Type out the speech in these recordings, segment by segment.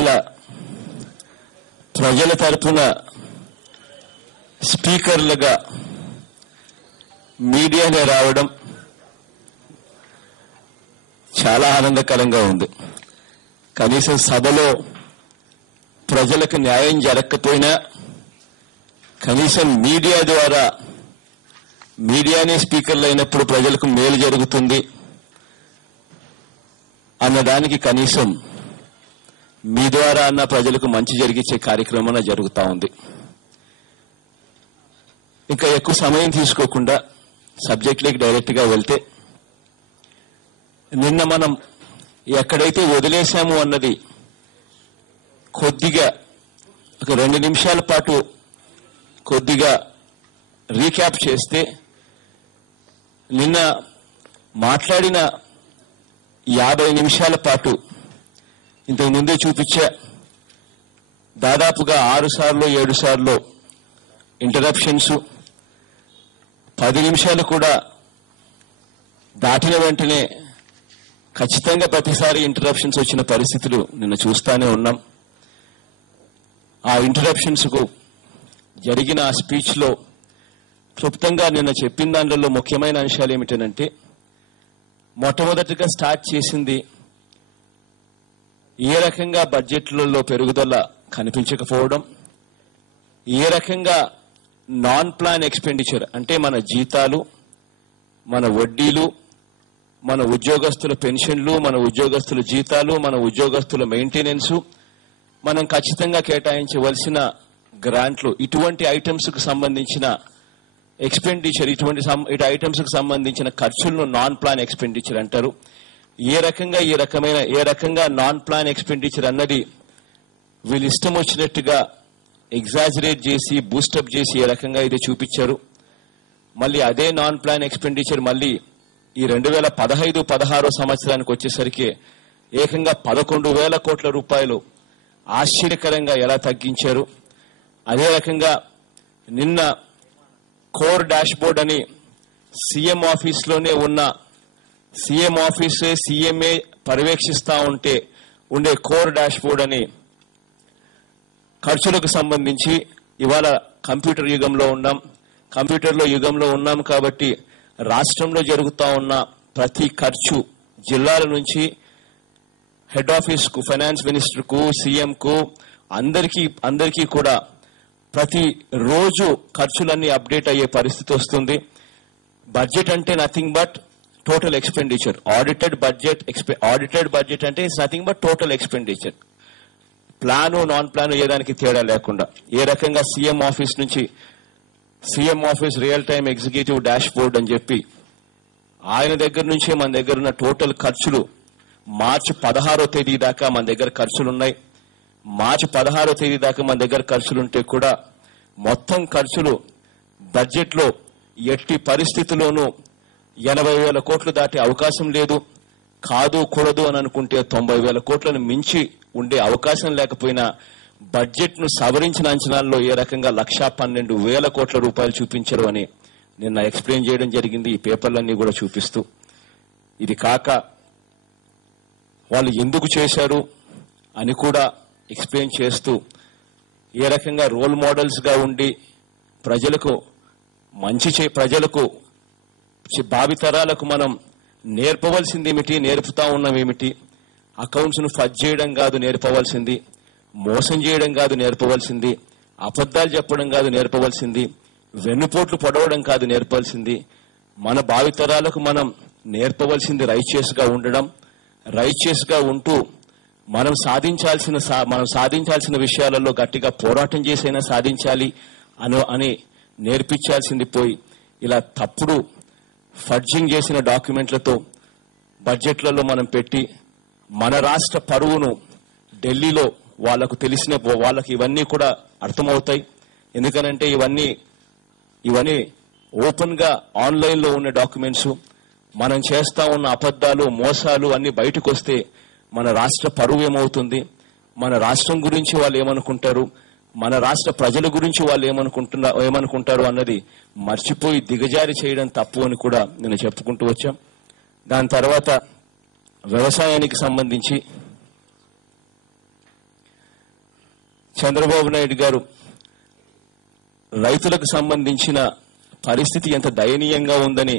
ఇవాళ ప్రజల తరపున స్పీకర్లుగా మీడియానే రావడం చాలా ఆనందకరంగా ఉంది. కనీసం సభలో ప్రజలకు న్యాయం జరగకపోయినా కనీసం మీడియా ద్వారా మీడియానే స్పీకర్లు అయినప్పుడు ప్రజలకు మేలు జరుగుతుంది అన్నదానికి కనీసం మీ ద్వారా అన్న ప్రజలకు మంచి జరిగించే కార్యక్రమం జరుగుతూ ఉంది. ఇంకా ఎక్కువ సమయం తీసుకోకుండా సబ్జెక్ట్లోకి డైరెక్ట్గా వెళ్తే, నిన్న మనం ఎక్కడైతే వదిలేశాము అన్నది కొద్దిగా ఒక 2 నిమిషాల పాటు కొద్దిగా రీక్యాప్ చేస్తే, నిన్న మాట్లాడిన 50 నిమిషాల పాటు ఇంతకు ముందే చూపించా, దాదాపుగా 6 సార్లు 7 సార్లు ఇంటరప్షన్స్, 10 నిమిషాలు కూడా దాటిన వెంటనే ఖచ్చితంగా ప్రతిసారి ఇంటరప్షన్స్ వచ్చిన పరిస్థితులు నిన్న చూస్తూనే ఉన్నాం. ఆ ఇంటరప్షన్స్ కు జరిగిన ఆ స్పీచ్ లో క్లుప్తంగా నిన్న చెప్పిన దాంట్లో ముఖ్యమైన అంశాలు ఏమిటంటే, మొట్టమొదటిగా స్టార్ట్ చేసింది ఏ రకంగా బడ్జెట్లలో పెరుగుదల కనిపించకపోవడం, ఏ రకంగా నాన్ ప్లాన్ ఎక్స్పెండిచర్ అంటే మన జీతాలు, మన వడ్డీలు, మన ఉద్యోగస్తుల పెన్షన్లు, మన ఉద్యోగస్తుల జీతాలు, మన ఉద్యోగస్తుల మెయింటెనెన్స్, మనం ఖచ్చితంగా కేటాయించవలసిన గ్రాంట్లు, ఇటువంటి ఐటమ్స్ కు సంబంధించిన ఎక్స్పెండిచర్, ఇటువంటి ఐటమ్స్ కు సంబంధించిన ఖర్చులను నాన్ ప్లాన్ ఎక్స్పెండిచర్ అంటారు. ఏ రకంగా నాన్ ప్లాన్ ఎక్స్పెండిచర్ అన్నది వీళ్ళు ఇష్టం వచ్చినట్టుగా ఎగ్జాజరేట్ చేసి బూస్టప్ చేసి ఏ రకంగా ఇది చూపించారు. మళ్ళీ అదే నాన్ ప్లాన్ ఎక్స్పెండిచర్ మళ్ళీ ఈ 2015-16 సంవత్సరానికి వచ్చేసరికి ఏకంగా 11,000 కోట్ల రూపాయలు ఆశ్చర్యకరంగా ఎలా తగ్గించారు. అదే రకంగా నిన్న కోర్ డాష్ బోర్డ్ అని సీఎం ఆఫీస్లోనే ఉన్న, సీఎం ఆఫీసే సీఎంఏ పర్యవేక్షిస్తా ఉండే కోర్ డాష్ బోర్డ్ అని ఖర్చులకు సంబంధించి ఇవాళ కంప్యూటర్ యుగంలో ఉన్నాం కాబట్టి రాష్ట్రంలో జరుగుతూ ఉన్న ప్రతి ఖర్చు జిల్లాల నుంచి హెడ్ ఆఫీస్ కు, ఫైనాన్స్ మినిస్టర్ కు, సీఎం కు అందరికీ కూడా ప్రతి రోజు ఖర్చులన్నీ అప్డేట్ అయ్యే పరిస్థితి వస్తుంది. బడ్జెట్ అంటే nothing but total expenditure. Audited budget అంటే it's nothing but total expenditure. Plan non plan ఏ దానికి తేడా లేకుండా ఏ రకంగా CM office real time executive dashboard అని చెప్పి ఆయన దగ్గర నుంచే మన దగ్గర ఉన్న టోటల్ ఖర్చులు మార్చి 16వ తేదీ దాకా మన దగ్గర ఖర్చులున్నాయి. మార్చి 16వ తేదీ దాకా మన దగ్గర ఖర్చులుంటే కూడా మొత్తం ఖర్చులు బడ్జెట్ లో ఎట్టి పరిస్థితుల్లోనూ 80,000 కోట్లు దాటే అవకాశం లేదు. కూడదు అని అనుకుంటే 90,000 కోట్లను మించి ఉండే అవకాశం లేకపోయినా బడ్జెట్ ను సవరించిన అంచనాల్లో ఏ రకంగా 1,12,000 కోట్ల రూపాయలు చూపించారు అని నిన్న ఎక్స్ప్లెయిన్ చేయడం జరిగింది, ఈ పేపర్లన్నీ కూడా చూపిస్తూ. ఇది కాక వాళ్ళు ఎందుకు చేశారు అని కూడా ఎక్స్ప్లెయిన్ చేస్తూ, ఏ రకంగా రోల్ మోడల్స్ గా ఉండి ప్రజలకు భావితరాలకు మనం నేర్పవలసింది నేర్పుతా ఉన్నామేమిటి, అకౌంట్స్ ను ఫజ్ చేయడం కాదు నేర్పవలసింది, మోసం చేయడం కాదు నేర్పవలసింది, అబద్దాలు చెప్పడం కాదు నేర్పవలసింది, వెన్నుపోట్లు పొడవడం కాదు నేర్పవలసింది. మన భావితరాలకు మనం నేర్పవలసింది రైచియస్ గా ఉండడం, రైచియస్ గా ఉంటూ మనం సాధించాల్సిన విషయాలలో గట్టిగా పోరాటం చేసైనా సాధించాలి అని నేర్పించాల్సింది పోయి ఇలా తప్పుడు ఫడ్జింగ్ చేసిన డాక్యుమెంట్లతో బడ్జెట్లలో మనం పెట్టి మన రాష్ట్ర పరువును ఢిల్లీలో వాళ్ళకి ఇవన్నీ కూడా అర్థమవుతాయి. ఎందుకనంటే ఇవన్నీ ఓపెన్ గా ఆన్లైన్ లో ఉన్న డాక్యుమెంట్స్. మనం చేస్తా ఉన్న అబద్దాలు, మోసాలు అన్ని బయటకు వస్తే మన రాష్ట్ర పరువు ఏమవుతుంది, మన రాష్ట్రం గురించి వాళ్ళు ఏమనుకుంటారు, మన రాష్ట్ర ప్రజల గురించి వాళ్ళు ఏమనుకుంటారు అన్నది మర్చిపోయి దిగజారి చేయడం తప్పు అని కూడా నేను చెప్పుకుంటూ వచ్చాం. దాని తర్వాత వ్యవసాయానికి సంబంధించి చంద్రబాబు నాయుడు గారు రైతులకు సంబంధించిన పరిస్థితి ఎంత దయనీయంగా ఉందని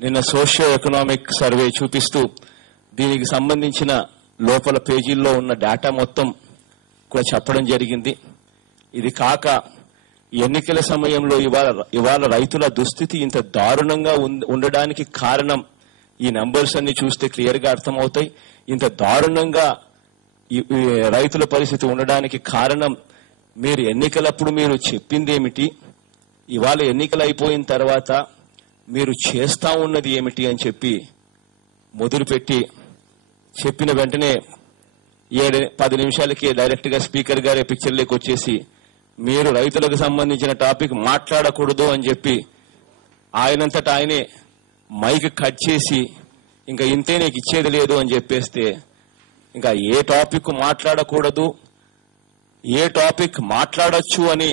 నిన్న సోషియో ఎకనామిక్ సర్వే చూపిస్తూ దీనికి సంబంధించిన లోపల పేజీల్లో ఉన్న డేటా మొత్తం కూడా చెప్పడం జరిగింది. ఇది కాక ఎన్నికల సమయంలో ఇవాళ రైతుల దుస్థితి ఇంత దారుణంగా ఉండడానికి కారణం ఈ నంబర్స్ అన్ని చూస్తే క్లియర్ గా అర్థమవుతాయి. ఇంత దారుణంగా రైతుల పరిస్థితి ఉండడానికి కారణం మీరు ఎన్నికలప్పుడు మీరు చెప్పిందేమిటి, ఇవాళ ఎన్నికలు అయిపోయిన తర్వాత మీరు చేస్తా ఉన్నది ఏమిటి అని చెప్పి మొదలుపెట్టి చెప్పిన వెంటనే 7-10 నిమిషాలకి డైరెక్ట్ గా స్పీకర్ గారే పిక్చర్లోకి వచ్చేసి మీరు రైతులకు సంబంధించిన టాపిక్ మాట్లాడకూడదు అని చెప్పి ఆయనంతటా ఆయనే మైక్ కట్ చేసి ఇంకా ఇంతే నీకు ఇచ్చేది లేదు అని చెప్పేస్తే ఇంకా ఏ టాపిక్ మాట్లాడకూడదు, ఏ టాపిక్ మాట్లాడొచ్చు అని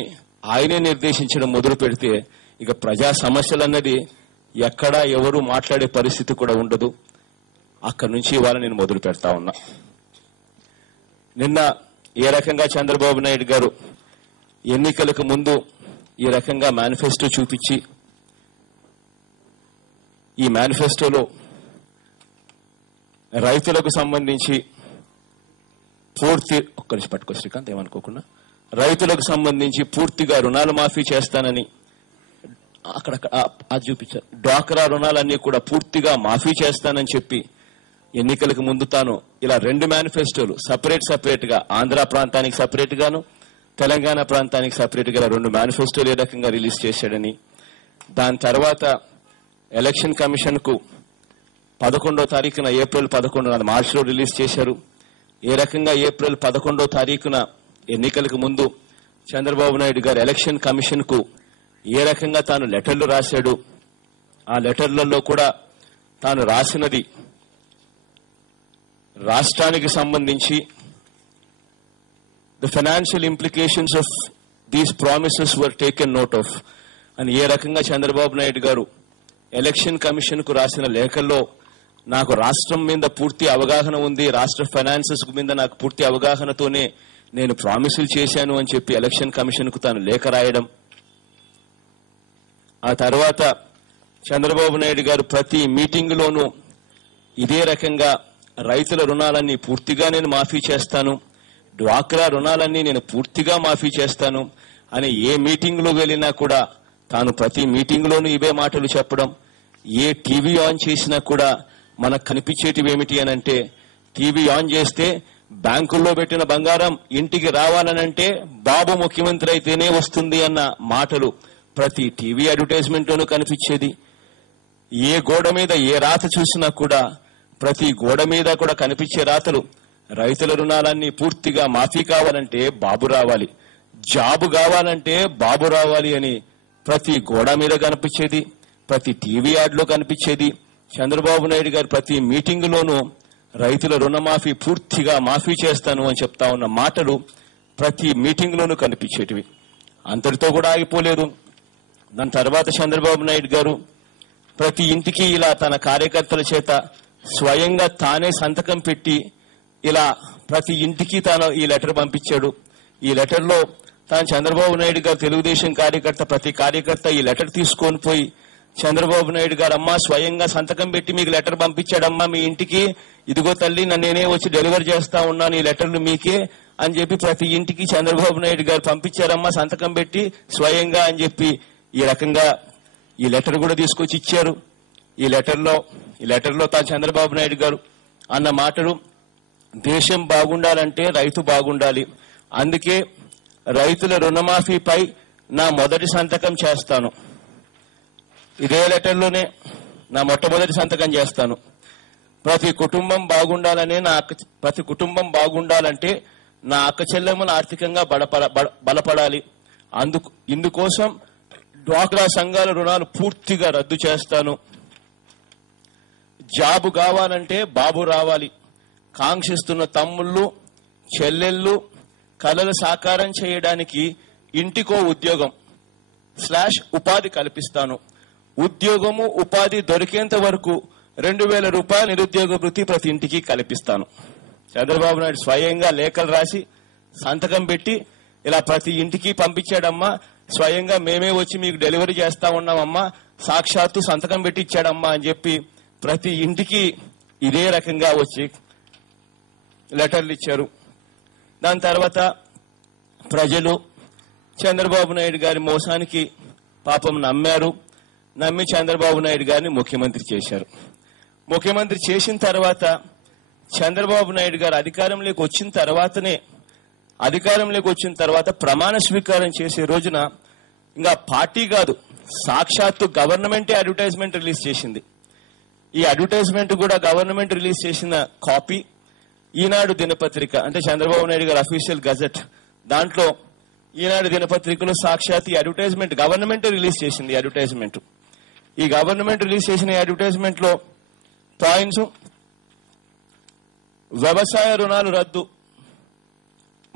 ఆయనే నిర్దేశించడం మొదలు పెడితే ఇక ప్రజా సమస్యలన్నది ఎక్కడా ఎవరు మాట్లాడే పరిస్థితి కూడా ఉండదు. అక్కడి నుంచి ఇవాళ నేను మొదలు పెడతా ఉన్నా. నిన్న ఏ రకంగా చంద్రబాబు నాయుడు గారు ఎన్నికలకు ముందు ఈ రకంగా మేనిఫెస్టో చూపించి ఈ మేనిఫెస్టోలో రైతులకు సంబంధించి శ్రీకాంత్ ఏమనుకోకుండా రైతులకు సంబంధించి పూర్తిగా రుణాలు మాఫీ చేస్తానని అక్కడ అది చూపించారు. డ్వాక్రా రుణాలన్నీ కూడా పూర్తిగా మాఫీ చేస్తానని చెప్పి ఎన్నికలకు ముందు తాను ఇలా 2 మేనిఫెస్టోలు సపరేట్ గా ఆంధ్ర ప్రాంతానికి సపరేట్ గాను తెలంగాణ ప్రాంతానికి సపరేట్ గా 2 మేనిఫెస్టోలు ఏ రకంగా రిలీజ్ చేశాడని, దాని తర్వాత ఎలక్షన్ కమిషన్ కు 11వ తారీఖున ఏప్రిల్ 11 మార్చిలో రిలీజ్ చేశారు. ఏ రకంగా ఏప్రిల్ 11వ తారీఖున ఎన్నికలకు ముందు చంద్రబాబు నాయుడు గారు ఎలక్షన్ కమిషన్ కు ఏ రకంగా తాను లెటర్లు రాశాడు, ఆ లెటర్లలో కూడా తాను రాసినది రాష్ట్రానికి సంబంధించి the financial implications of these promises were taken note of అని ఏ రకంగా చంద్రబాబు నాయుడు గారు ఎలక్షన్ కమిషన్ కు రాసిన లేఖల్లో నాకు రాష్ట్రం మీద పూర్తి అవగాహన ఉంది, రాష్ట్ర ఫైనాన్సెస్ మీద నాకు పూర్తి అవగాహనతోనే నేను ప్రామిసులు చేశాను అని చెప్పి ఎలక్షన్ కమిషన్ కు తాను లేఖ రాయడం, ఆ తర్వాత చంద్రబాబు నాయుడు గారు ప్రతి మీటింగ్ లోనూ ఇదే రకంగా రైతుల రుణాలన్నీ పూర్తిగా నేను మాఫీ చేస్తాను, డ్వాక్రా రుణాలన్నీ నేను పూర్తిగా మాఫీ చేస్తాను అని ఏ మీటింగ్ లో వెళ్ళినా కూడా తాను ప్రతి మీటింగ్ లోనూ ఇవే మాటలు చెప్పడం. ఏ టీవీ ఆన్ చేసినా కూడా మనకు కనిపించేటివి ఏమిటి అని అంటే, టీవీ ఆన్ చేస్తే బ్యాంకుల్లో పెట్టిన బంగారం ఇంటికి రావాలనంటే బాబు ముఖ్యమంత్రి అయితేనే వస్తుంది అన్న మాటలు ప్రతి టీవీ అడ్వర్టైజ్మెంట్ లోనూ కనిపించేది. ఏ గోడ మీద ఏ రాత చూసినా కూడా ప్రతి గోడ మీద కూడా కనిపించే రాతలు రైతుల రుణాలన్నీ పూర్తిగా మాఫీ కావాలంటే బాబు రావాలి, జాబు కావాలంటే బాబు రావాలి అని ప్రతి గోడ మీద కనిపించేది, ప్రతి టీవీ యాడ్ లో కనిపించేది. చంద్రబాబు నాయుడు గారు ప్రతి మీటింగ్ లోనూ రైతుల రుణమాఫీ పూర్తిగా మాఫీ చేస్తాను అని చెప్తా ఉన్న మాటలు ప్రతి మీటింగ్ లోనూ కనిపించేటివి. అంతటితో కూడా ఆగిపోలేదు. దాని తర్వాత చంద్రబాబు నాయుడు గారు ప్రతి ఇంటికి ఇలా తన కార్యకర్తల చేత స్వయంగా తానే సంతకం పెట్టి ఇలా ప్రతి ఇంటికి తాను ఈ లెటర్ పంపించాడు. ఈ లెటర్ లో తాను చంద్రబాబు నాయుడు గారు తెలుగుదేశం కార్యకర్త ప్రతి కార్యకర్త ఈ లెటర్ తీసుకొని పోయి చంద్రబాబు నాయుడు గారు అమ్మా స్వయంగా సంతకం పెట్టి మీకు లెటర్ పంపించాడమ్మా మీ ఇంటికి, ఇదిగో తల్లి నేనే వచ్చి డెలివరీ చేస్తా ఉన్నాను ఈ లెటర్లు మీకే అని చెప్పి ప్రతి ఇంటికి చంద్రబాబు నాయుడు గారు పంపించారమ్మా సంతకం పెట్టి స్వయంగా అని చెప్పి ఈ రకంగా ఈ లెటర్ కూడా తీసుకొచ్చి ఇచ్చారు. ఈ లెటర్లో తాను చంద్రబాబు నాయుడు గారు అన్న మాటలు, దేశం బాగుండాలంటే రైతు బాగుండాలి, అందుకే రైతుల రుణమాఫీపై నా మొదటి సంతకం చేస్తాను, ఇదే లెటర్లోనే నా మొట్టమొదటి సంతకం చేస్తాను, ప్రతి కుటుంబం బాగుండాలంటే నా అక్క చెల్లెమ్మలు ఆర్థికంగా బలపడాలి, ఇందుకోసం డ్వాక్రా సంఘాల రుణాలు పూర్తిగా రద్దు చేస్తాను, జాబు కావాలంటే బాబు రావాలి, కాంక్షిస్తున్న తమ్ముళ్ళు చెల్లెళ్ళు కలలు సాకారం చేయడానికి ఇంటికో ఉద్యోగం ఉపాధి కల్పిస్తాను, ఉద్యోగము ఉపాధి దొరికేంత వరకు 2,000 రూపాయల నిరుద్యోగ వృత్తి ప్రతి ఇంటికి కల్పిస్తాను. చంద్రబాబు నాయుడు స్వయంగా లేఖలు రాసి సంతకం పెట్టి ఇలా ప్రతి ఇంటికి పంపించాడమ్మా, స్వయంగా మేమే వచ్చి మీకు డెలివరీ చేస్తా ఉన్నామమ్మా, సాక్షాత్తు సంతకం పెట్టి ఇచ్చాడమ్మా అని చెప్పి ప్రతి ఇంటికి ఇదే రకంగా వచ్చి లెటర్లు ఇచ్చారు. దాని తర్వాత ప్రజలు చంద్రబాబు నాయుడు గారి మోసానికి పాపం నమ్మారు. నమ్మి చంద్రబాబు నాయుడు గారిని ముఖ్యమంత్రి చేశారు. ముఖ్యమంత్రి చేసిన తర్వాత చంద్రబాబు నాయుడు గారు అధికారంలోకి వచ్చిన తర్వాత ప్రమాణ స్వీకారం చేసే రోజున ఇంకా పార్టీ కాదు, సాక్షాత్తు గవర్నమెంటే అడ్వర్టైజ్మెంట్ రిలీజ్ చేసింది. ఈ అడ్వర్టైజ్మెంట్ కూడా గవర్నమెంట్ రిలీజ్ చేసిన కాపీ ఈనాడు దినపత్రిక, అంటే చంద్రబాబు నాయుడు గారు అఫీషియల్ గజెట్, దాంట్లో ఈనాడు దినపత్రికలో సాక్షాత్ ఈ అడ్వర్టైజ్మెంట్ గవర్నమెంటే రిలీజ్ చేసింది. ఈ గవర్నమెంట్ రిలీజ్ చేసిన అడ్వర్టైజ్మెంట్ లో పాయింట్స్: వ్యవసాయ రుణాలు రద్దు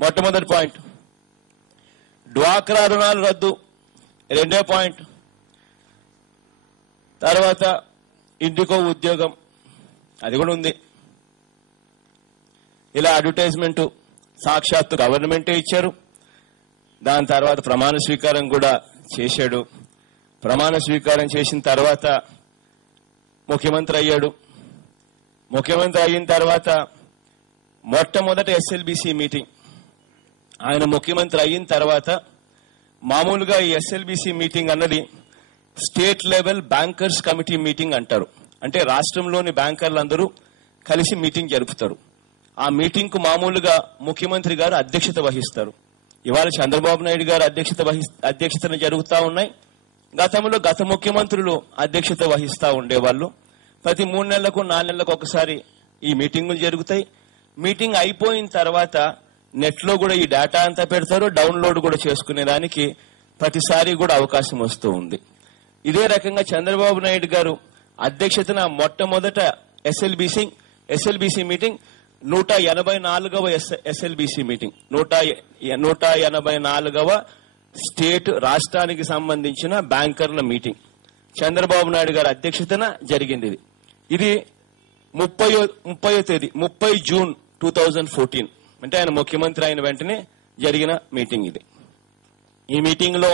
మొట్టమొదటి పాయింట్, డ్వాక్రా రుణాలు రద్దు రెండో పాయింట్, తర్వాత ఇంటికో ఉద్యోగం అది కూడా ఉంది. ఇలా అడ్వర్టైజ్మెంట్ సాక్షాత్తు గవర్నమెంటే ఇచ్చారు. దాని తర్వాత ప్రమాణ స్వీకారం కూడా చేశాడు. ప్రమాణ స్వీకారం చేసిన తర్వాత ముఖ్యమంత్రి అయ్యాడు. ముఖ్యమంత్రి అయిన తర్వాత మొట్టమొదటి ఎస్ఎల్బిసి మీటింగ్, ఆయన ముఖ్యమంత్రి అయిన తర్వాత మామూలుగా ఈ ఎస్ఎల్బిసి మీటింగ్ అన్నది state level bankers committee meeting అంటారు. అంటే రాష్ట్రంలోని బ్యాంకర్లందరూ కలిసి మీటింగ్ జరుపుతారు. ఆ మీటింగ్ కు మామూలుగా ముఖ్యమంత్రి గారు అధ్యక్షత వహిస్తారు. ఇవాళ చంద్రబాబు నాయుడు గారు అధ్యక్షతన జరుగుతూ ఉన్నాయి. గతంలో గత ముఖ్యమంత్రులు అధ్యక్షత వహిస్తూ ఉండేవాళ్ళు. ప్రతి 3 నెలలకు 4 నెలలకు ఒకసారి ఈ మీటింగులు జరుగుతాయి. మీటింగ్ అయిపోయిన తర్వాత నెట్ లో కూడా ఈ డేటా అంతా పెడతారు, డౌన్లోడ్ కూడా చేసుకునేదానికి ప్రతిసారి కూడా అవకాశం వస్తూ ఉంది. ఇదే రకంగా చంద్రబాబు నాయుడు గారు అధ్యక్షతన మొట్టమొదట ఎస్ఎల్బిసి మీటింగ్ 184వ ఎస్ఎల్బిసి మీటింగ్, 184వ స్టేట్ రాష్ట్రానికి సంబంధించిన బ్యాంకర్ల మీటింగ్ చంద్రబాబు నాయుడు గారి అధ్యక్షతన జరిగింది. ఇది 30 జూన్ 2014, అంటే ఆయన ముఖ్యమంత్రి అయిన వెంటనే జరిగిన మీటింగ్ ఇది. ఈ మీటింగ్ లో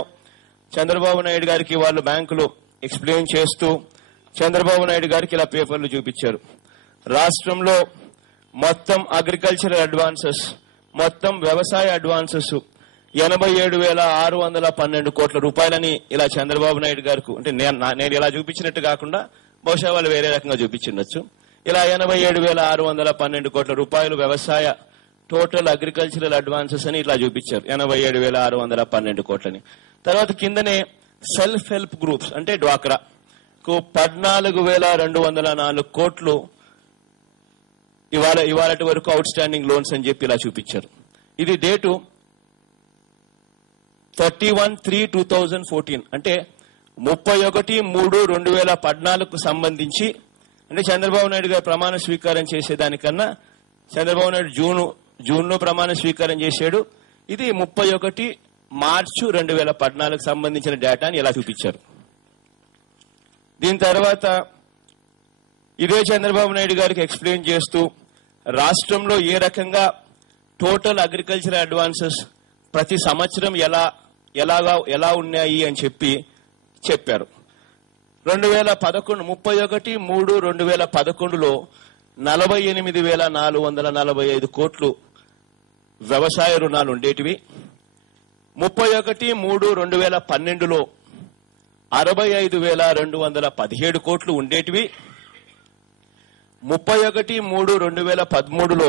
చంద్రబాబు నాయుడు గారికి వాళ్ళు బ్యాంకులు ఎక్స్ప్లెయిన్ చేస్తూ చంద్రబాబు నాయుడు గారికి ఇలా పేపర్లు చూపించారు. రాష్ట్రంలో మొత్తం అగ్రికల్చరల్ అడ్వాన్సెస్, మొత్తం వ్యవసాయ అడ్వాన్సెస్ 87,612 కోట్ల రూపాయలని ఇలా చంద్రబాబు నాయుడు గారికి, అంటే నేను ఇలా చూపించినట్టు కాకుండా బహుశా వాళ్ళు వేరే రకంగా చూపించుండొచ్చు. ఇలా 87,612 కోట్ల రూపాయలు వ్యవసాయ టోటల్ అగ్రికల్చరల్ అడ్వాన్సెస్ అని ఇట్లా చూపించారు, 87,612 కోట్లని. తర్వాత కిందనే సెల్ఫ్ హెల్ప్ గ్రూప్స్ అంటే డ్వాక్రాకు 14,204 కోట్లు ఇవాళటి వరకు అవుట్ స్టాండింగ్ లోన్స్ అని చెప్పి ఇలా చూపించారు. ఇది డేటు 31/3/2014, అంటే 31/3/2014కు సంబంధించి, అంటే చంద్రబాబు నాయుడు గారు ప్రమాణ స్వీకారం చేసేదానికన్నా చంద్రబాబు నాయుడు జూన్లో ప్రమాణ స్వీకారం చేశాడు. ఇది 31 మార్చి 2014కు సంబంధించిన డేటాని ఇలా చూపించారు. దీని తర్వాత ఇదే చంద్రబాబు నాయుడు గారికి ఎక్స్ప్లెయిన్ చేస్తూ రాష్ట్రంలో ఏ రకంగా టోటల్ అగ్రికల్చర్ అడ్వాన్సెస్ ప్రతి సంవత్సరం ఎలా ఉన్నాయి అని చెప్పారు. 31/3/2011లో 48,445 కోట్లు వ్యవసాయ రుణాలు ఉండేటివి. 31/3/2012లో 65,217 కోట్లు ఉండేటివి. 31/3/2013లో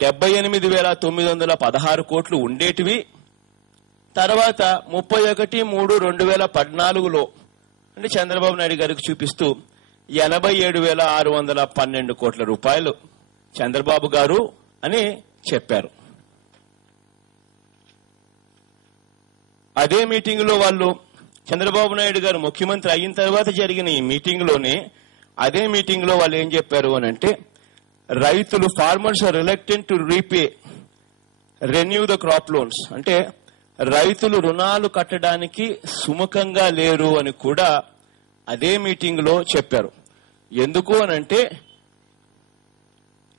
78,916 కోట్లు ఉండేటివి. తర్వాత 31/3/2014లో అంటే చంద్రబాబు నాయుడు గారికి చూపిస్తూ 87,612 కోట్ల రూపాయలు చంద్రబాబు గారు అని చెప్పారు. అదే మీటింగ్ లో వాళ్ళు చంద్రబాబు నాయుడు గారు ముఖ్యమంత్రి అయిన తర్వాత జరిగిన ఈ మీటింగ్ లోనే అదే మీటింగ్ లో వాళ్ళు ఏం చెప్పారు అని అంటే, రైతులు farmers are reluctant to renew the crop loans, అంటే రైతులు రుణాలు కట్టడానికి సుముఖంగా లేరు అని కూడా అదే మీటింగ్ లో చెప్పారు. ఎందుకు అనంటే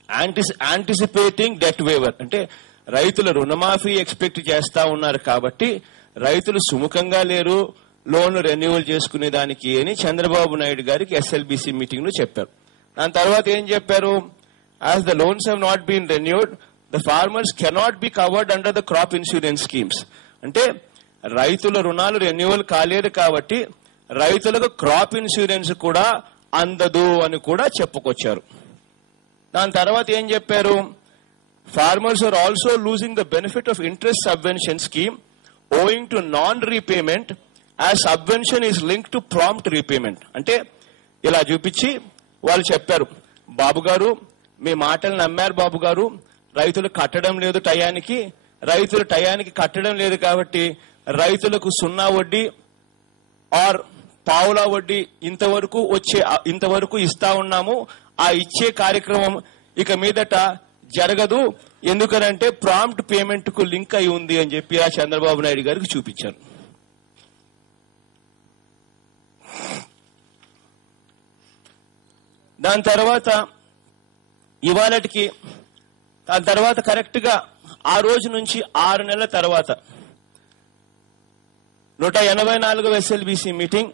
యాంటిసిపేటింగ్ డెట్ వేవర్, అంటే రైతుల రుణమాఫీ ఎక్స్పెక్ట్ చేస్తా ఉన్నారు కాబట్టి రైతులు సుముఖంగా లేరు లోన్లు రెన్యువల్ చేసుకునే దానికి అని చంద్రబాబు నాయుడు గారికి ఎస్ఎల్బీసీ మీటింగ్ లో చెప్పారు. దాని తర్వాత ఏం చెప్పారు? As the loans have not been renewed the farmers cannot be covered under the crop insurance schemes. అంటే రైతుల రుణాలు రెన్యువల్ కాలేదు కాబట్టి రైతులకు క్రాప్ ఇన్సూరెన్స్ కూడా అందదు అని కూడా చెప్పుకొచ్చారు. దాని తర్వాత ఏం చెప్పారు? Farmers are also losing the benefit of interest subvention scheme owing to non repayment as subvention is link to prompt repayment. అంటే ఇలా చూపించి వాళ్ళు చెప్పారు, బాబు గారు మీ మాటలు నమ్మారు బాబు గారు, రైతులు కట్టడం లేదు టయానికి, రైతులు టయానికి కట్టడం లేదు కాబట్టి రైతులకు 0 వడ్డీ ఆర్ పావులా వడ్డీ ఇంతవరకు ఇస్తా ఉన్నాము. ఆ ఇచ్చే కార్యక్రమం ఇక మీదట జరగదు, ఎందుకనంటే ప్రాంప్ట్ పేమెంట్ కు లింక్ అయి ఉంది అని చెప్పి ఆ చంద్రబాబు నాయుడు గారికి చూపించారు. దాని తర్వాత ఇవాళకి దాని తర్వాత కరెక్ట్ గా ఆ రోజు నుంచి 6 నెలల తర్వాత 184వ ఎస్ఎల్బీసీ మీటింగ్,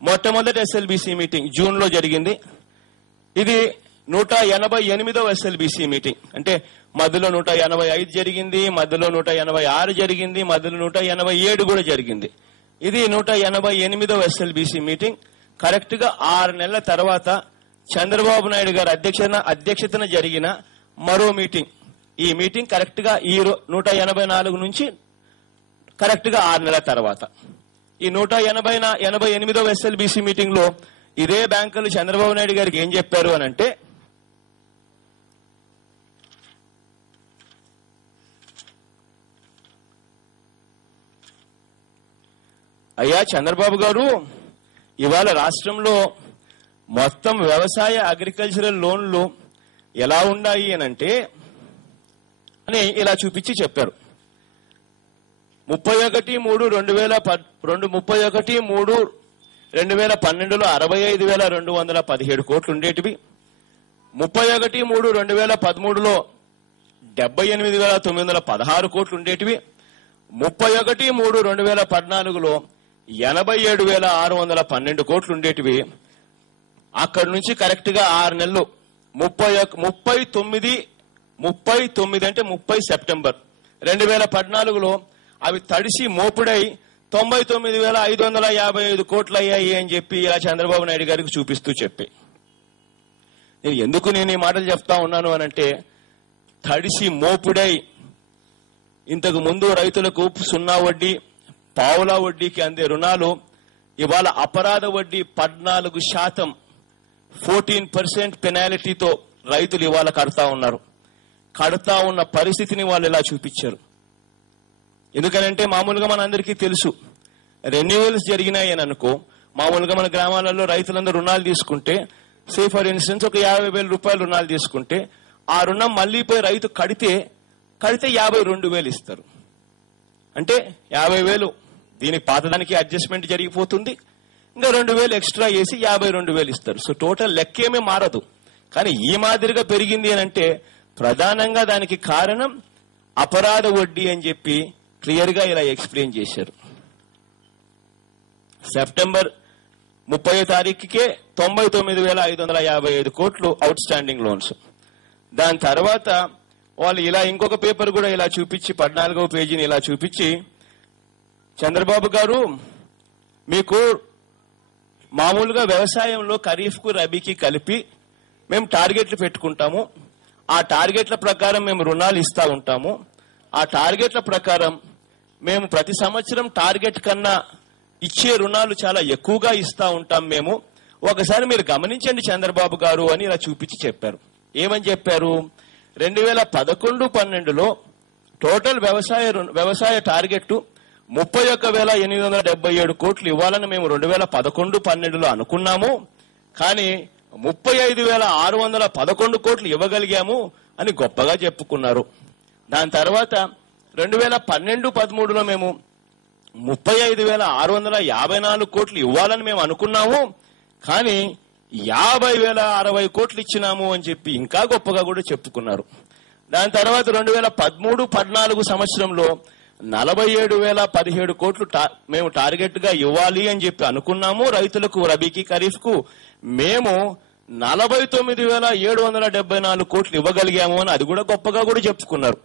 మొట్టమొదటి ఎస్ఎల్బీసీ మీటింగ్ జూన్ లో జరిగింది. ఇది 188వ ఎస్ఎల్బీసీ మీటింగ్. అంటే మధ్యలో 185 జరిగింది, మధ్యలో 186 జరిగింది, మధ్యలో 187 కూడా జరిగింది. ఇది 188వ ఎస్ఎల్బీసీ మీటింగ్. కరెక్ట్ గా 6 నెలల తర్వాత చంద్రబాబు నాయుడు గారి అధ్యక్షతన జరిగిన మరో మీటింగ్. ఈ మీటింగ్ కరెక్ట్ గా ఈ 184 నుంచి కరెక్ట్ గా 6 నెలల తర్వాత ఈ 188వ ఎస్ఎల్బీసీ మీటింగ్ లో ఇదే బ్యాంకులు చంద్రబాబు నాయుడు గారికి ఏం చెప్పారు అని అంటే, అయ్యా చంద్రబాబు గారు, ఇవాళ రాష్ట్రంలో మొత్తం వ్యవసాయ అగ్రికల్చరల్ లోన్లు ఎలా ఉన్నాయి అనంటే అని ఇలా చూపించి చెప్పారు. 31/3/2012లో 65,217 కోట్లు ఉండేటివి. 31/3/2013లో 78,916 కోట్లు ఉండేటివి. 31/3/2014లో 87,612 కోట్లు ఉండేటివి. అక్కడి నుంచి కరెక్ట్ గా 6 నెలలు 39 అంటే 30 సెప్టెంబర్ 2014లో అవి తడిసి మోపుడై 99,555 కోట్లు అయ్యాయి అని చెప్పి ఇలా చంద్రబాబు నాయుడు గారికి చూపిస్తూ చెప్పి, నేను ఈ మాటలు చెప్తా ఉన్నాను అనంటే, తడిసి మోపుడై ఇంతకు ముందు రైతులకు 0 వడ్డీ పావులా వడ్డీకి అందే రుణాలు ఇవాళ అపరాధ వడ్డీ 14% 14% పెనాల్టీతో రైతులు ఇవాళ కడతా ఉన్నారు. కడతా ఉన్న పరిస్థితిని వాళ్ళు ఇలా చూపించారు. ఎందుకనంటే మామూలుగా మనందరికీ తెలుసు, రెన్యువల్స్ జరిగినాయి అని అనుకో, మామూలుగా మన గ్రామాలలో రైతులందరూ రుణాలు తీసుకుంటే, సే ఫర్ ఇన్స్టెన్స్ ఒక 50,000 రూపాయలు రుణాలు తీసుకుంటే, ఆ రుణం మళ్లీ పోయి రైతు కడితే 52,000 ఇస్తారు. అంటే 50,000 దీనికి పాతదానికి అడ్జస్ట్మెంట్ జరిగిపోతుంది, ఇంకా 2,000 ఎక్స్ట్రా వేసి 52,000 ఇస్తారు. సో టోటల్ లెక్కేమీ మారదు. కానీ ఈ మాదిరిగా పెరిగింది అని అంటే ప్రధానంగా దానికి కారణం అపరాధ వడ్డీ అని చెప్పి క్లియర్ గా ఇలా ఎక్స్ప్లెయిన్ చేశారు. సెప్టెంబర్ 30వ తారీఖుకే 99,555 కోట్లు అవుట్ స్టాండింగ్ లోన్స్. దాని తర్వాత వాళ్ళు ఇలా ఇంకొక పేపర్ కూడా ఇలా చూపించి 14వ పేజీని ఇలా చూపించి, చంద్రబాబు గారు మీకు మామూలుగా వ్యవసాయంలో ఖరీఫ్ కు రబీకి కలిపి మేము టార్గెట్లు పెట్టుకుంటాము, ఆ టార్గెట్ల ప్రకారం మేము రుణాలు ఇస్తా ఉంటాము, ఆ టార్గెట్ల ప్రకారం మేము ప్రతి సంవత్సరం టార్గెట్ కన్నా ఇచ్చే రుణాలు చాలా ఎక్కువగా ఇస్తా ఉంటాం మేము, ఒకసారి మీరు గమనించండి చంద్రబాబు గారు అని ఇలా చూపించి చెప్పారు. ఏమని చెప్పారు? 2011-12లో టోటల్ వ్యవసాయ టార్గెట్ 31,877 కోట్లు ఇవ్వాలని మేము 2011-12లో అనుకున్నాము, కానీ 35,611 కోట్లు ఇవ్వగలిగాము అని గొప్పగా చెప్పుకున్నారు. దాని తర్వాత 2012-13లో మేము 35,654 కోట్లు ఇవ్వాలని మేము అనుకున్నాము, కానీ 50,060 కోట్లు ఇచ్చినాము అని చెప్పి ఇంకా గొప్పగా కూడా చెప్పుకున్నారు. దాని తర్వాత 2013-14 సంవత్సరంలో 47,017 కోట్లు మేము టార్గెట్ గా ఇవ్వాలి అని చెప్పి అనుకున్నాము. రైతులకు రబీకి ఖరీఫ్ కు మేము 49,774 కోట్లు ఇవ్వగలిగాము అని అది కూడా గొప్పగా కూడా చెప్పుకున్నారు.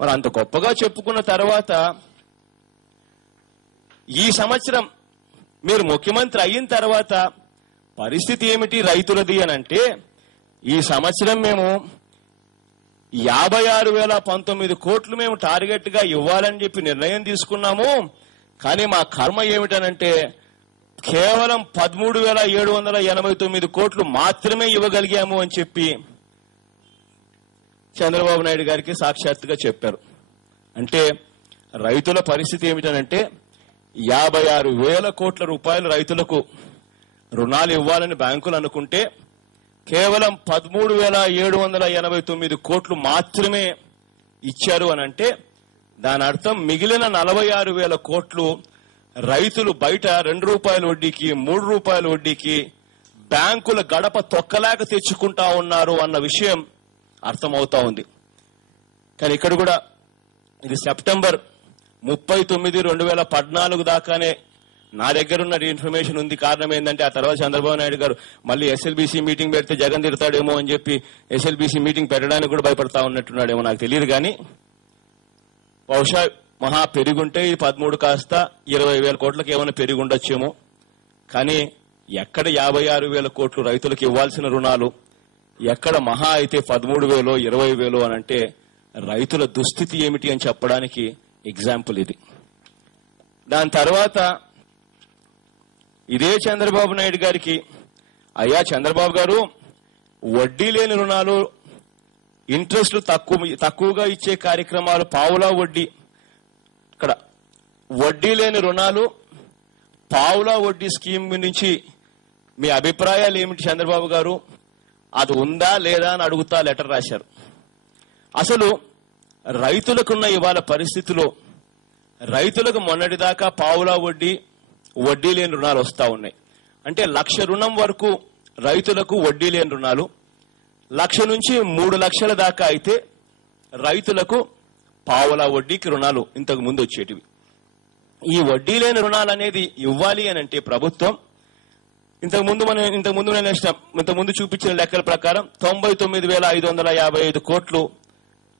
మరి అంత గొప్పగా చెప్పుకున్న తర్వాత ఈ సంవత్సరం మీరు ముఖ్యమంత్రి అయిన తర్వాత పరిస్థితి ఏమిటి రైతులది అని అంటే, ఈ సంవత్సరం మేము 56,019 కోట్లు మేము టార్గెట్ గా ఇవ్వాలని చెప్పి నిర్ణయం తీసుకున్నాము. కానీ మా కర్మ ఏమిటనంటే కేవలం 13,789 కోట్లు మాత్రమే ఇవ్వగలిగాము అని చెప్పి చంద్రబాబు నాయుడు గారికి సాక్షాత్తుగా చెప్పారు. అంటే రైతుల పరిస్థితి ఏమిటనంటే 56,000 కోట్ల రూపాయలు రైతులకు రుణాలు ఇవ్వాలని బ్యాంకులు అనుకుంటే కేవలం 13,789 కోట్లు మాత్రమే ఇచ్చారు అని అంటే దాని అర్థం మిగిలిన 46,000 కోట్లు రైతులు బయట 2 రూపాయల వడ్డీకి 3 రూపాయల వడ్డీకి బ్యాంకుల గడప తొక్కలేక తెచ్చుకుంటా ఉన్నారు అన్న విషయం అర్థమవుతా ఉంది. కానీ ఇక్కడ కూడా ఇది సెప్టెంబర్ 30, 2014 దాకానే నా దగ్గర ఉన్న ఇన్ఫర్మేషన్ ఉంది. కారణం ఏంటంటే ఆ తర్వాత చంద్రబాబు నాయుడు గారు మళ్ళీ ఎస్ఎల్బీసీ మీటింగ్ పెడితే జగన్ తిడతాడేమో అని చెప్పి ఎస్ఎల్బీసీ మీటింగ్ పెట్టడానికి కూడా భయపడతా ఉన్నట్టున్నాడేమో నాకు తెలియదు. కానీ బహుశా మహా పెరుగుంటే ఈ 13 కాస్త 20,000 కోట్లకు ఏమైనా పెరిగి ఉండొచ్చేమో. కానీ ఎక్కడ 56,000 కోట్లు రైతులకు ఇవ్వాల్సిన రుణాలు, ఎక్కడ మహా అయితే 13,000, 20,000 అని అంటే రైతుల దుస్థితి ఏమిటి అని చెప్పడానికి ఎగ్జాంపుల్ ఇది. దాని తర్వాత ఇదే చంద్రబాబు నాయుడు గారికి, అయ్యా చంద్రబాబు గారు వడ్డీ లేని రుణాలు, ఇంట్రెస్ట్లు తక్కువగా ఇచ్చే కార్యక్రమాలు, పావులా వడ్డీ, ఇక్కడ వడ్డీ లేని రుణాలు పావులా వడ్డీ స్కీమ్ నుంచి మీ అభిప్రాయాలు ఏమిటి చంద్రబాబు గారు, అది ఉందా లేదా అని అడుగుతా లెటర్ రాశారు. అసలు రైతులకున్న ఇవాళ పరిస్థితిలో రైతులకు మొన్నటిదాకా పావులా వడ్డీ లేని రుణాలు వస్తా ఉన్నాయి. అంటే 1,00,000 రుణం వరకు రైతులకు వడ్డీ లేని రుణాలు, 1,00,000 నుంచి 3 లక్షల దాకా అయితే రైతులకు పావులా వడ్డీకి రుణాలు ఇంతకు ముందు వచ్చేటివి. ఈ వడ్డీ లేని రుణాలు అనేది ఇవ్వాలి అని అంటే ప్రభుత్వం ఇంతకుముందు చూపించిన లెక్కల ప్రకారం 99,555 కోట్లు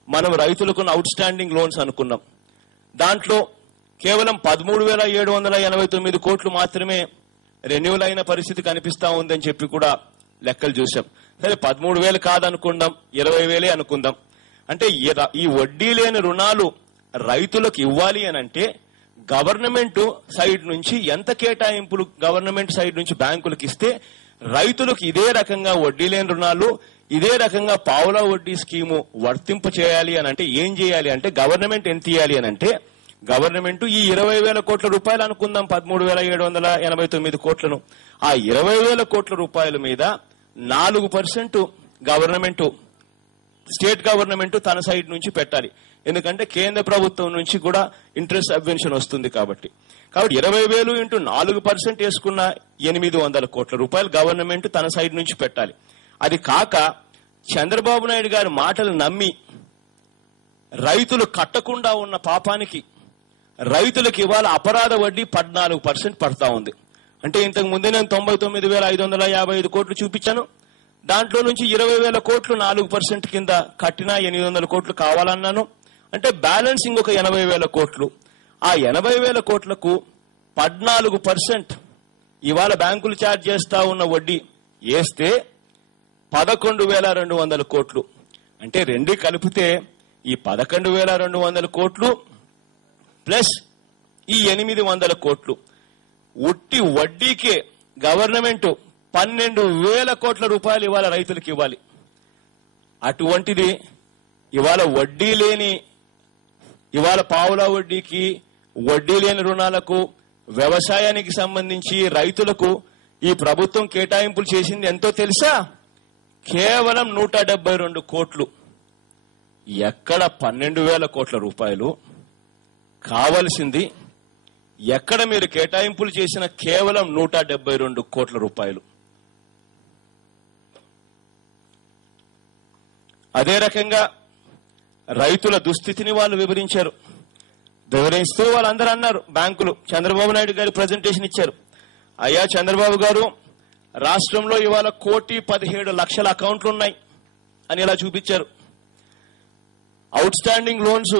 మనం రైతులకు అవుట్ స్టాండింగ్ లోన్స్ అనుకున్నాం. దాంట్లో కేవలం 13,789 కోట్లు మాత్రమే రెన్యూవల్ అయిన పరిస్థితి కనిపిస్తా ఉందని చెప్పి కూడా లెక్కలు చూసాం. సరే 13,000 కాదనుకుందాం, 20,000 అనుకుందాం. అంటే ఈ వడ్డీ లేని రుణాలు రైతులకు ఇవ్వాలి అని అంటే గవర్నమెంట్ సైడ్ నుంచి ఎంత కేటాయింపులు గవర్నమెంట్ సైడ్ నుంచి బ్యాంకులకు ఇస్తే రైతులకు ఇదే రకంగా వడ్డీ లేని రుణాలు, ఇదే రకంగా పావులా వడ్డీ స్కీము వర్తింప చేయాలి అని అంటే ఏం చేయాలి అంటే గవర్నమెంట్ ఎంత ఇవ్వాలి అని అంటే గవర్నమెంట్ ఈ 20,000 కోట్ల రూపాయలు అనుకుందాం, 13,789 కోట్లను, ఆ 20,000 కోట్ల రూపాయల మీద 4% గవర్నమెంట్, స్టేట్ గవర్నమెంట్ తన సైడ్ నుంచి పెట్టాలి. ఎందుకంటే కేంద్ర ప్రభుత్వం నుంచి కూడా ఇంట్రెస్ట్ సబ్వెన్షన్ వస్తుంది కాబట్టి 20,000 ఇంటూ 4% వేసుకున్న 800 కోట్ల రూపాయలు గవర్నమెంట్ తన సైడ్ నుంచి పెట్టాలి. అది కాక చంద్రబాబు నాయుడు గారి మాటలు నమ్మి రైతులు కట్టకుండా ఉన్న పాపానికి రైతులకు ఇవాళ అపరాధ వడ్డీ 14% పడతా ఉంది. అంటే ఇంతకు ముందే నేను 99,555 కోట్లు చూపించాను. దాంట్లో నుంచి 20,000 కోట్లు 4% కింద కట్టినా 800 కోట్లు కావాలన్నాను. అంటే బ్యాలెన్స్ ఇంకొక 80,000 కోట్లు. ఆ 80,000 కోట్లకు 14% ఇవాళ బ్యాంకులు ఛార్జ్ చేస్తా ఉన్న వడ్డీ వేస్తే 11,200 కోట్లు. అంటే రెండు కలిపితే ఈ 11,200 కోట్లు ప్లస్ ఈ 800 కోట్లు ఉట్టి వడ్డీకే గవర్నమెంట్ 12,000 కోట్ల రూపాయలు ఇవాళ రైతులకు ఇవ్వాలి. అటువంటిది ఇవాళ వడ్డీ లేని, ఇవాళ పావులా వడ్డీకి, వడ్డీ లేని రుణాలకు, వ్యవసాయానికి సంబంధించి రైతులకు ఈ ప్రభుత్వం కేటాయింపులు చేసింది ఎంతో తెలుసా? కేవలం 172 కోట్లు. ఎక్కడ 12,000 కోట్ల రూపాయలు కావలసింది, ఎక్కడ మీరు కేటాయింపులు చేసిన కేవలం 172 కోట్ల రూపాయలు. అదే రకంగా రైతుల దుస్థితిని వాళ్ళు వివరించారు. వివరిస్తూ వాళ్ళందరూ అన్నారు, బ్యాంకులు చంద్రబాబు నాయుడు గారు ప్రజెంటేషన్ ఇచ్చారు. అయ్యా చంద్రబాబు గారు, రాష్ట్రంలో ఇవాళ 1,17,00,000 అకౌంట్లు ఉన్నాయి అని ఇలా చూపించారు. అవుట్ స్టాండింగ్ లోన్స్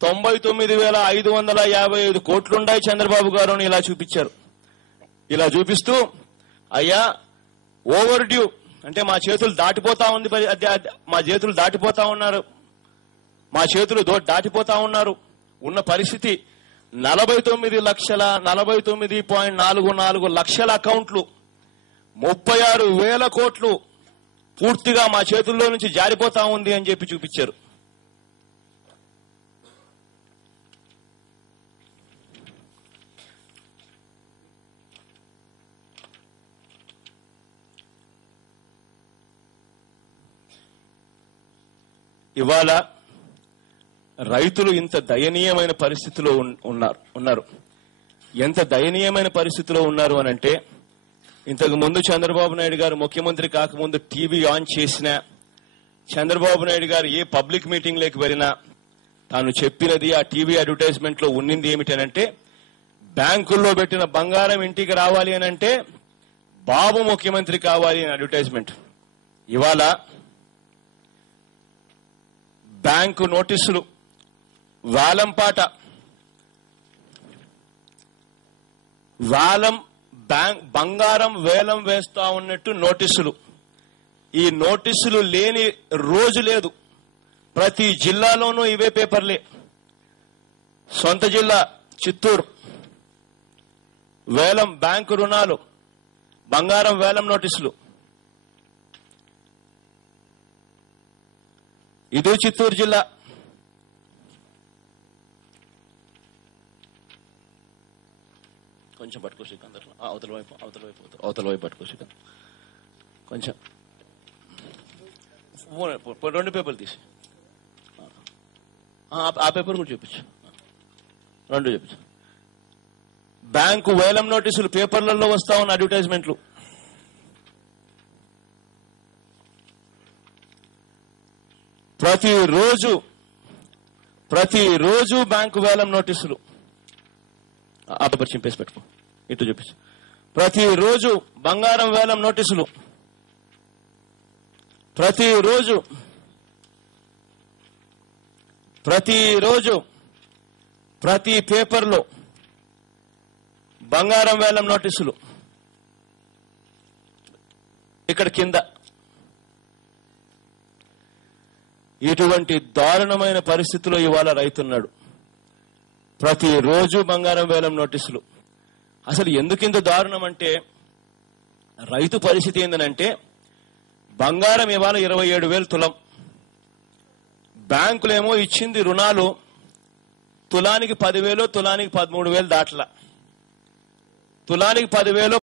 99,555 కోట్లున్నాయి చంద్రబాబు గారు అని ఇలా చూపించారు. ఇలా చూపిస్తూ అయ్యా ఓవర్ డ్యూ అంటే మా చేతులు దాటిపోతా ఉంది, మా చేతులు దాటిపోతా ఉన్నారు, మా చేతులు దాటిపోతా ఉన్నారు ఉన్న పరిస్థితి 49,49.44 లక్షల అకౌంట్లు 36,000 కోట్లు పూర్తిగా మా చేతుల్లో నుంచి జారిపోతా ఉంది అని చెప్పి చూపించారు. ఇవాళ రైతులు ఇంత దయనీయమైన పరిస్థితిలో ఉన్నారు. ఎంత దయనీయమైన పరిస్థితిలో ఉన్నారు అనంటే, ఇంతకు ముందు చంద్రబాబు నాయుడు గారు ముఖ్యమంత్రి కాకముందు టీవీ ఆన్ చేసినా, చంద్రబాబు నాయుడు గారు ఏ పబ్లిక్ మీటింగ్లోకి వెళ్ళినా తాను చెప్పినది ఆ టీవీ అడ్వర్టైజ్మెంట్ లో ఉన్నింది ఏమిటనంటే, బ్యాంకుల్లో పెట్టిన బంగారం ఇంటికి రావాలి అనంటే బాబు ముఖ్యమంత్రి కావాలి అని అడ్వర్టైజ్మెంట్. ఇవాళ బ్యాంకు నోటీసులు వేలంపాట, బంగారం వేలం వేస్తా ఉన్నట్టు నోటీసులు. ఈ నోటీసులు లేని రోజు లేదు. ప్రతి జిల్లాలోనూ ఇవే పేపర్లే. సొంత జిల్లా చిత్తూరు వేలం బ్యాంకు రుణాలు, బంగారం వేలం నోటీసులు. ఇది చిత్తూరు జిల్లా. కొంచెం పట్టుకో శ్రీకాంత్, అవతల వైపు పట్టుకో శ్రీకాంత్. కొంచెం 2 పేపర్లు తీసి ఆ పేపర్ కూడా చూపించు, 2 చూపించు. బ్యాంకు వేలం నోటీసులు పేపర్లలో వస్తా ఉన్న అడ్వర్టైజ్మెంట్లు. ప్రతిరోజు బ్యాంకు వేలం నోటీసులు. ఆ పేపర్ చింపేసి పెట్టుకో, ఇటు చూపించు. ప్రతిరోజు బంగారం వేలం నోటీసులు. ప్రతిరోజు ప్రతి పేపర్లో బంగారం వేలం నోటీసులు. ఇక్కడ కింద ఇటువంటి దారుణమైన పరిస్థితిలో ఇవాళ రైతున్నాడు. ప్రతిరోజు బంగారం వేలం నోటీసులు. అసలు ఎందుకింత దారుణం అంటే, రైతు పరిస్థితి ఏందనంటే, బంగారం ఇవాళ 27,000 తులం. బ్యాంకులేమో ఇచ్చింది రుణాలు తులానికి 10,000, తులానికి 13,000 దాట్ల. తులానికి 10,000